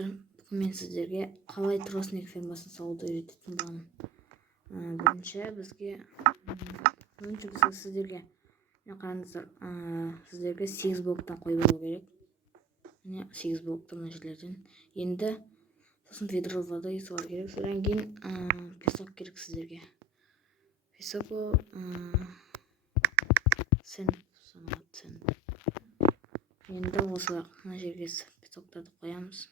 достар, бүгін мен сіздерге қалай тростник фермасын салуды үйрететін боламын. Бірінші бізге сіздерге қараңыздар, сіздерге 8 блоктан қойып алу керек. Міне 8 блоктан мына жерлерден. Енді сосын ведро воды салу керек. Содан кейін песок керек сіздерге. Песок сен. Енді осылай мына жерге песоктарды қоямыз.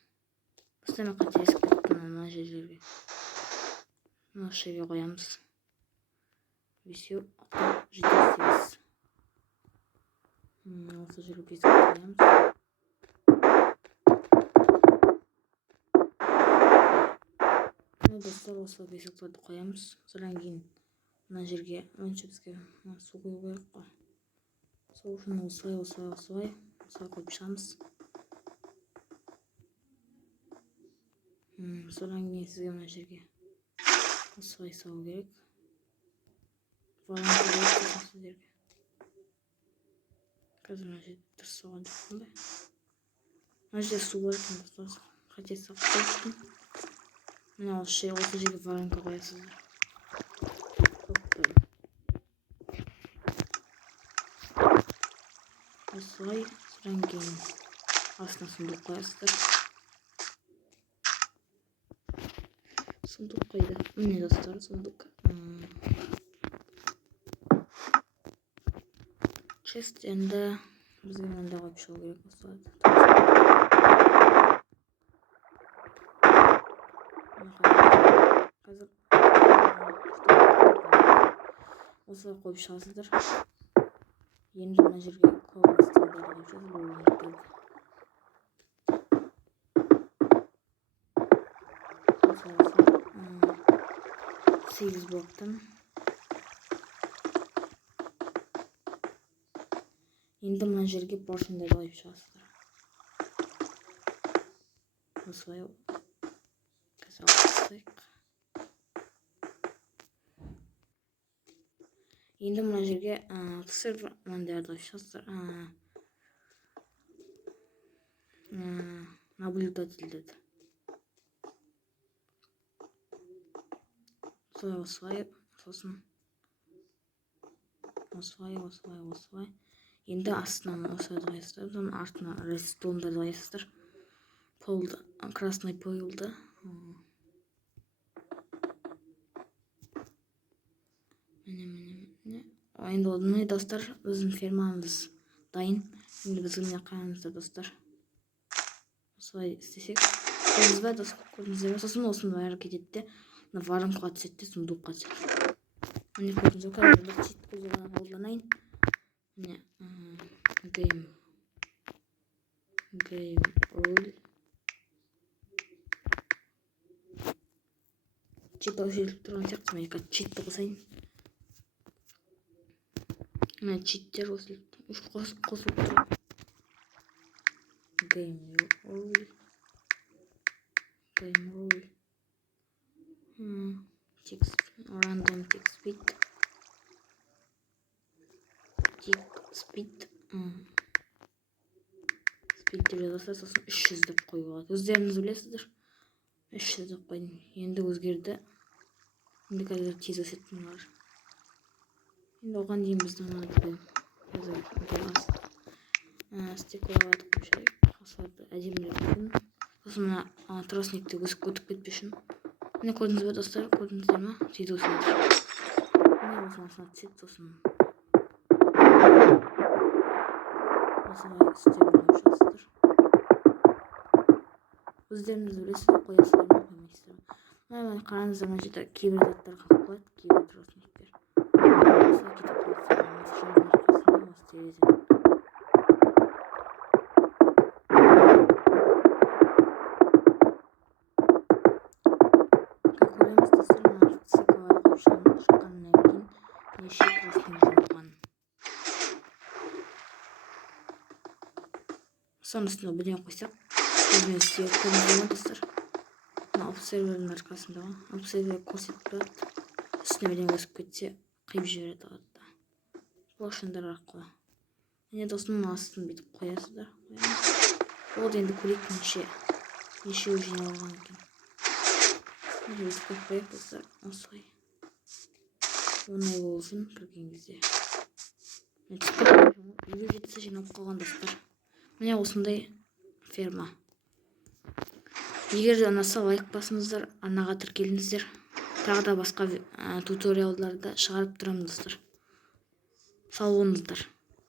Бастан қателесіп кеттім мына жерлерге. Мына жерге қоямыз. 5, 6, 7, 8. Осы жерге песок қоямыз. Достар, осылай песоктарды қоямыз. Содан кейін мына жерге бізге су құю керек қой. Сол үшін осылай қойып шығамыз. Содан кейін сізге мына жерге осылай салу керек. Сіздерге қазір мына жерде дұрыс салған жоқпын ба? Мына жерде су бар екен, достар, қате салып қойыппын. Міне осы жерге воронка қоясыздар. Осылай, содан кейін астына сундуқ қоясыздар. Сундуқ қойды. Міне достар, сундуқ. Чест, енді бізге мында қойып шығу керек. Қазір осылай қойып шығасыздар. Енді мына жерге ковбастарды қойып шығасыздар. 8 блоктан. Енді мына жерге поршындарды қойып шығасыздар. Осылай. Енді мына жерге сервер мындарды қойып шығасыздар. Наблюдательдерді. Осылай, сосын осылай. Енді астынан осылай қоясыздар. Соның артына редстоундарды қоясыздар. Полды, красный полды. Енді міне достар, біздің фермамыз дайын. Енді бізге міне қараңыздар достар. Осылай істесек, көрдіңіздер бе? Сосын осының бәрі кетеді. Воронкаға түседі, сундуққа түседі. Міне көрдіңіздер, қазір бір чит көзі қолданайын. Міне game rule. Чит өзгертіп тұрған сияқты, мен читті қосайын. Міне читтер қосылып тұрады. Game rule. Random tick speed. Speed деп жазасыздар, сосын 300 деп қою болады. Өздеріңіз білесіздер. 300 деп қойдым. Енді өзгерді. Енді қазір тез өседі мыналар. Енді оған дейін біздің стекловатты қойып осыларды әдемілеп қойдым. Сосын мына тростникті өсіп көтіп кетпес үшін. Міне көрдіңіз бе достар, көрдіңіздер ме? Сөйтіп өседі. Міне осылай түседі, сосын осылай үстелін қойып шығасыздар. Өздеріңіз білесіздер, қоясыздар ма, қоймайсыздар ма? Мына қараңыздар, мына жерде кейбір заттар қалып қояды, кейбір тростниктер. Осылай кетіп қояды. Сонысына бірден қойсақ, көрдіңіздер ме достар? Обсервердің арқасындағы обсервер көрсетіп тұрады. Үстіне бірден өсіп кетсе, қиып жібереді алады. Поршындар арқылы. Міне достың астын бүйтіп қоясыздар. Ол енді көрейік неше нешеу жинап алған екен. Өтіп кетпейік достар. Осылай. Оңай болсын кірген кезде. Үйге жетсе жинап қалған достар. Міне осындай ферма. Егер де ұнаса лайк басыңыздар, арнаға тіркеліңіздер. Тағы да басқа туториалдарды шығарып тұрамын достар. Сау болыңыздар.